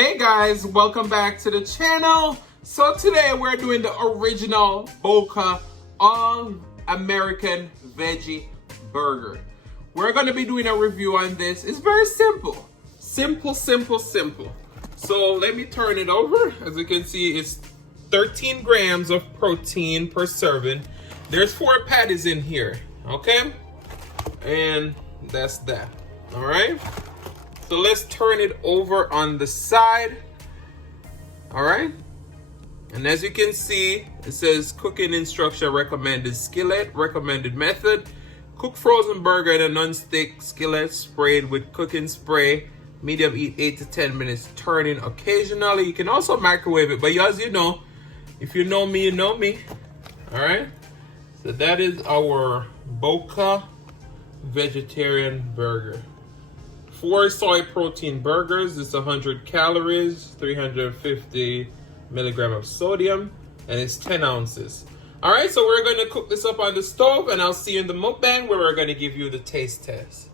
Hey guys, welcome back to the channel. So today we're doing the original Boca all-American veggie burger. We're going to be doing a review on this. It's very simple. Simple. So let me turn it over. As you can see, it's 13 grams of protein per serving. There's 4 patties in here, okay? And that's that, all right? So let's turn it over on the side. All right. And as you can see, it says cooking instruction recommended skillet, recommended method. Cook frozen burger in a non-stick skillet sprayed with cooking spray. Medium heat 8 to 10 minutes, turning occasionally. You can also microwave it, but as you know, if you know me, you know me. All right. So that is our Boca vegetarian burger. 4 soy protein burgers. It's 100 calories, 350 milligrams of sodium, and it's 10 ounces. All right, so we're going to cook this up on the stove, and I'll see you in the mukbang where we're going to give you the taste test.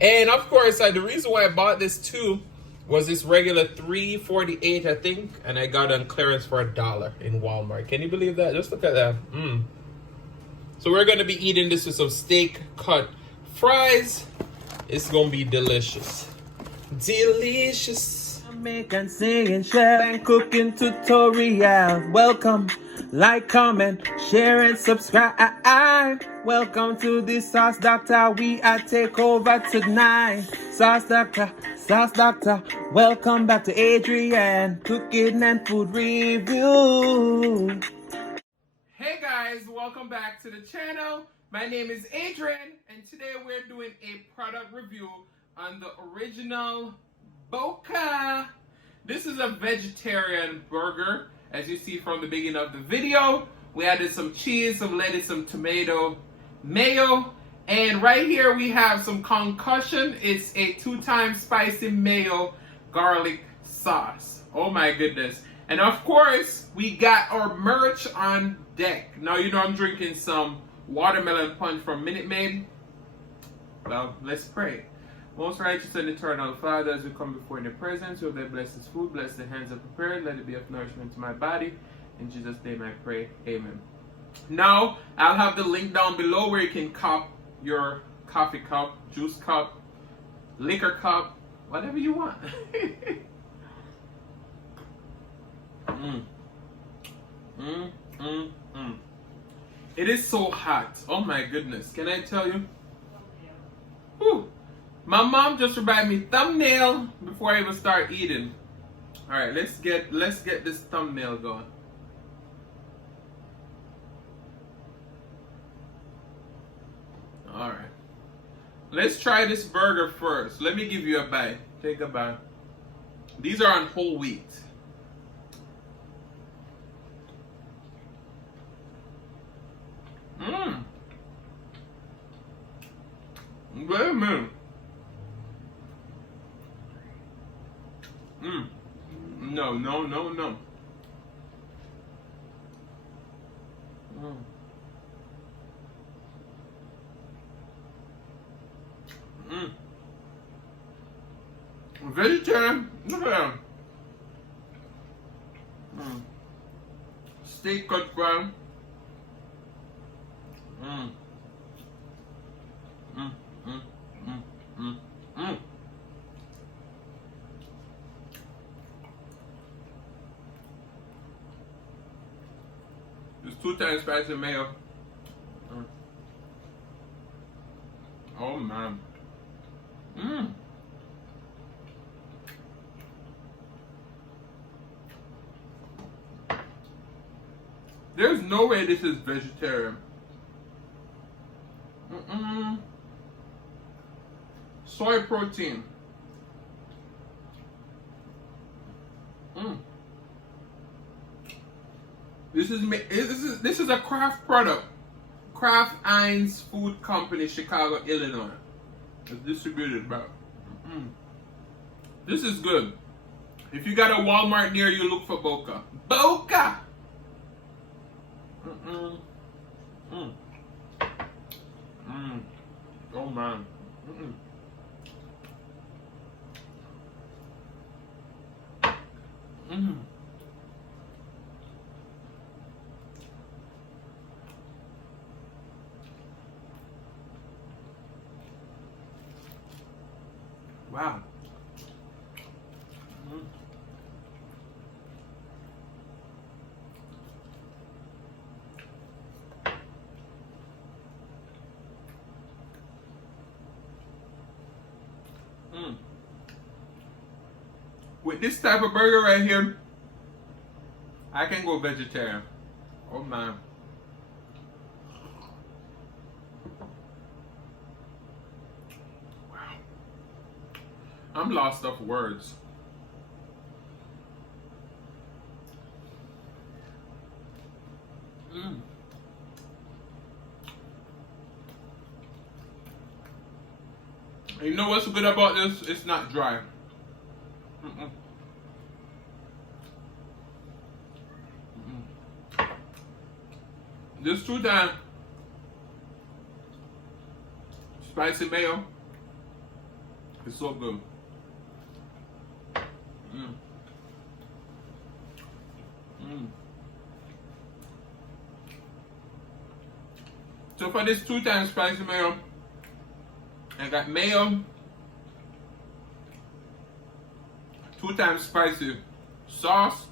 And of course, the reason why I bought this too was this regular $3.48, I think, and I got it on clearance for $1 in Walmart. Can you believe that? Just look at that. So we're going to be eating this with some steak cut fries. It's gonna be delicious. Delicious. Make and sing and share and cooking tutorial. Welcome, like, comment, share and subscribe. Welcome to the Sauce Doctor. We are take over tonight. Sauce Doctor. Welcome back to Adrian. Cooking and food review. Hey guys, welcome back to the channel. My name is Adrian, and today we're doing a product review on the original Boca. This is a vegetarian burger. As you see from the beginning of the video, we added some cheese, some lettuce, some tomato, mayo, and right here we have some concussion. It's a 2-time spicy mayo garlic sauce. Oh my goodness. And of course, we got our merch on deck. Now you know I'm drinking some watermelon punch from Minute Maid. Well, let's pray. Most righteous and eternal Father, as we come before in your presence, you have blessed this food, bless the hands that prepared, let it be of nourishment to my body. In Jesus' name I pray, amen. Now, I'll have the link down below where you can cop your coffee cup, juice cup, liquor cup, whatever you want. It is so hot. Oh my goodness. Can I tell you? Whew. My mom just reminded me thumbnail before I even start eating. Alright, let's get this thumbnail going. Alright. Let's try this burger first. Let me give you a bite. Take a bite. These are on whole wheat. Wait a minute. No. Vegetarian. Look at that. Steak cut fry. It's 2 times spicy mayo. Oh man. There's no way this is vegetarian. Soy protein. This is a Kraft product. Kraft Heinz Food Company, Chicago, Illinois. It's distributed by. This is good. If you got a Walmart near you, look for Boca. Boca. Oh man. Wow. With this type of burger right here, I can go vegetarian. Oh man. Wow. I'm lost of words. You know what's good about this? It's not dry. This 2-time spicy mayo is so good. So for this 2-time spicy mayo, I got mayo, 2-time spicy sauce,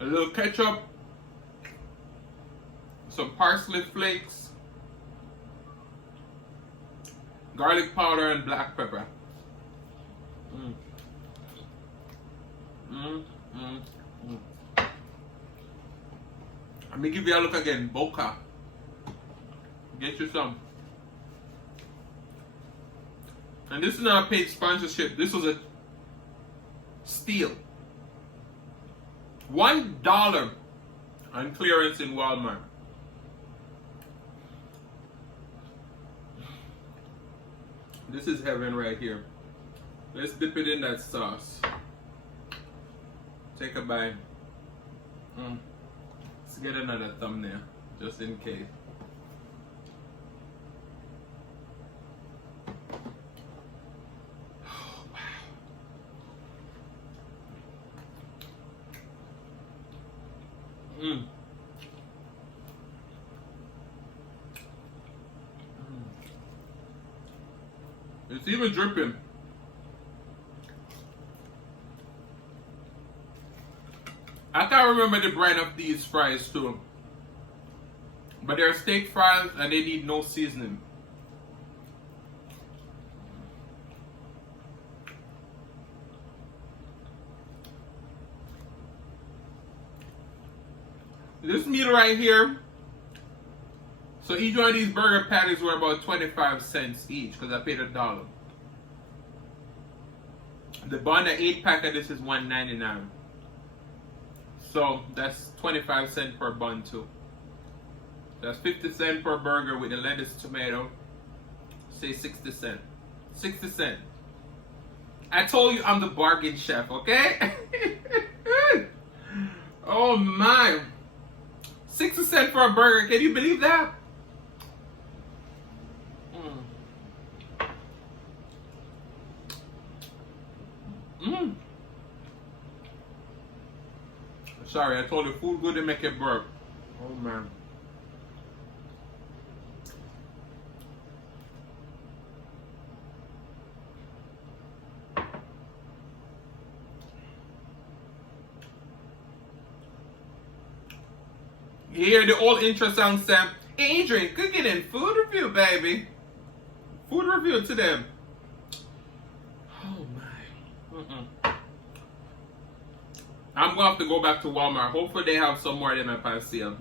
a little ketchup, some parsley flakes, garlic powder, and black pepper. Let me give you a look again. Boca. Get you some. And this is not a paid sponsorship. This was a steal. $1 on clearance in Walmart. This is heaven right here. Let's dip it in that sauce. Take a bite. Let's get another thumbnail, just in case. Oh, wow. It's even dripping. I can't remember the brand of these fries too, but they're steak fries and they need no seasoning. This meal right here, so each one of these burger patties were about 25 cents each because I paid $1. The bun, the 8-pack of this is $1.99. So that's 25 cents per bun too. That's 50 cents per burger with the lettuce, tomato. Say 60 cents. 60 cents. I told you I'm the bargain chef, okay? Oh my. 60 cents for a burger. Can you believe that? Sorry, I told you food good to make it burp. Oh man. You hear the old intro song say, Adrian, cooking and food review, baby. Food review to them. Oh my. I'm gonna have to go back to Walmart. Hopefully they have some more of them at sale.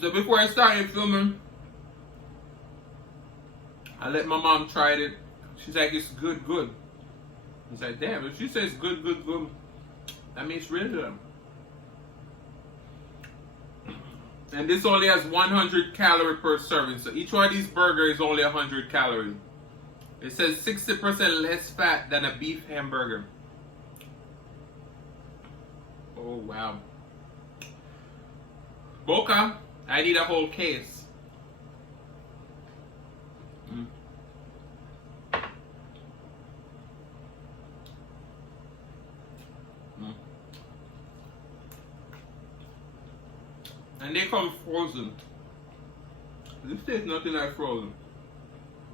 So before I started filming, I let my mom try it. She's like, it's good, good. I was like, damn, if she says good, good, good, that means really good. And this only has 100 calories per serving. So each one of these burgers is only 100 calories. It says 60% less fat than a beef hamburger. Oh, wow. Boca, I need a whole case. Mm. Mm. And they come frozen. This tastes nothing like frozen.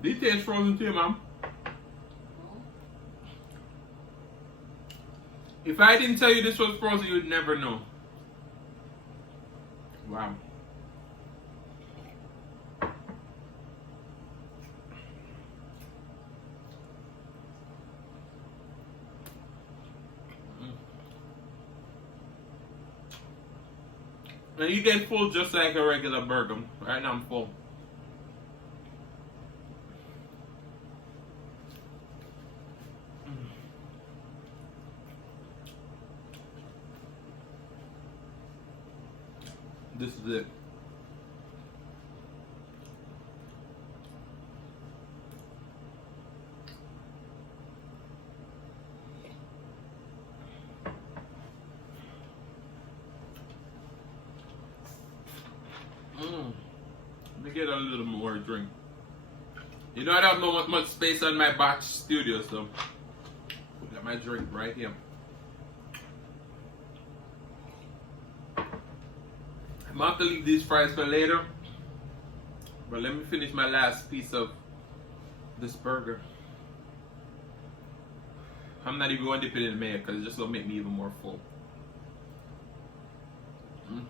These taste frozen too, Mom. If I didn't tell you this was frozen, you'd never know. Wow. And you get full just like a regular burger. Right now I'm full. This is it. Let me get a little more drink. You know I don't have much space on my batch studio, so I got my drink right here. I'm going to have to leave these fries for later, but let me finish my last piece of this burger. I'm not even going to dip it in the mayo because it's just going to make me even more full. Mm.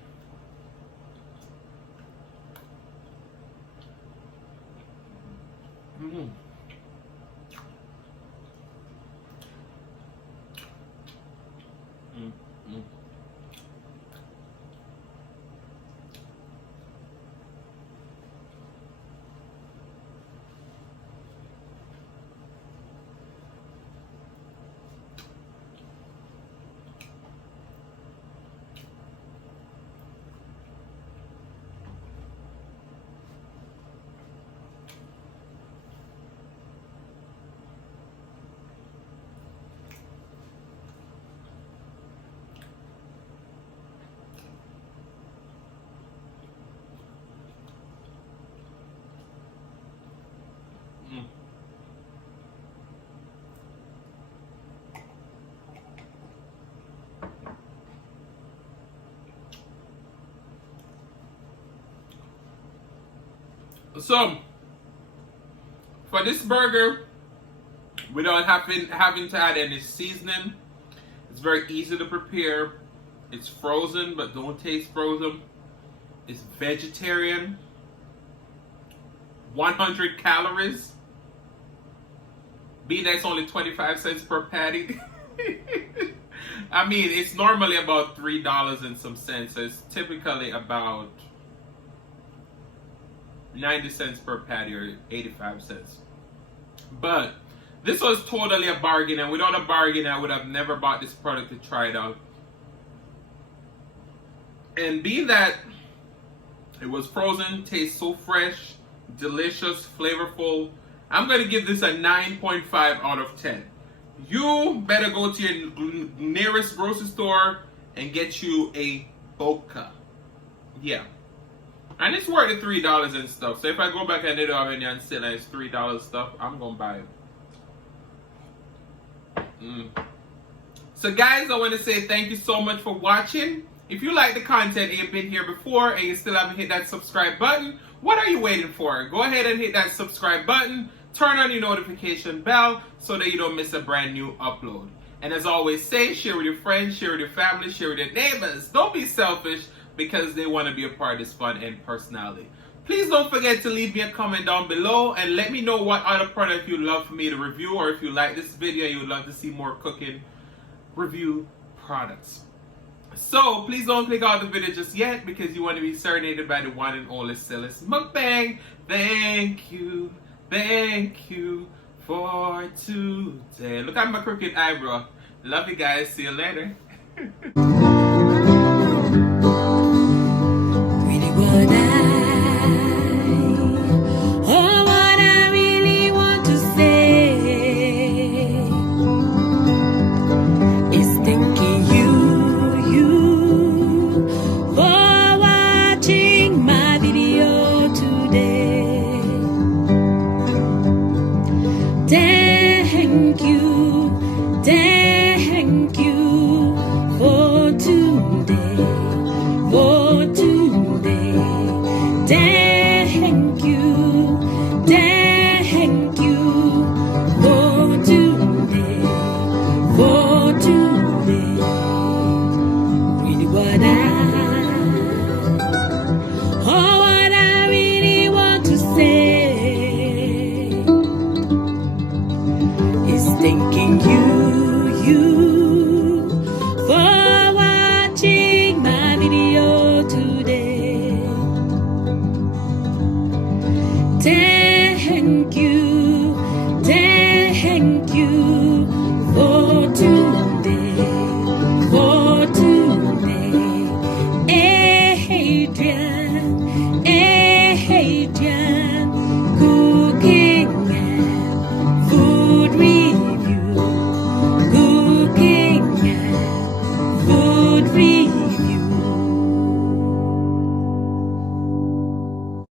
So, for this burger, without having to add any seasoning, it's very easy to prepare. It's frozen, but don't taste frozen. It's vegetarian. 100 calories. Being that it's only 25 cents per patty. I mean, it's normally about $3 and some cents. So it's typically about 90 cents per patty or 85 cents. But this was totally a bargain, and without a bargain I would have never bought this product to try it out. And being that it was frozen, tastes so fresh, delicious, flavorful, I'm going to give this a 9.5 out of 10. You better go to your nearest grocery store and get you a Boca. Yeah. And it's worth the $3 and stuff. So if I go back and they don't have any on sale and it's $3 stuff, I'm going to buy it. So guys, I want to say thank you so much for watching. If you like the content and you've been here before and you still haven't hit that subscribe button, what are you waiting for? Go ahead and hit that subscribe button. Turn on your notification bell so that you don't miss a brand new upload. And as I always say, share with your friends, share with your family, share with your neighbors. Don't be selfish, because they want to be a part of this fun and personality. Please don't forget to leave me a comment down below and let me know what other product you'd love for me to review, or if you like this video you would love to see more cooking review products. So please don't click out the video just yet, because you want to be serenaded by the one and only Silas Mukbang. Thank you for today. Look at my crooked eyebrow. Love you guys. See you later. Really Dance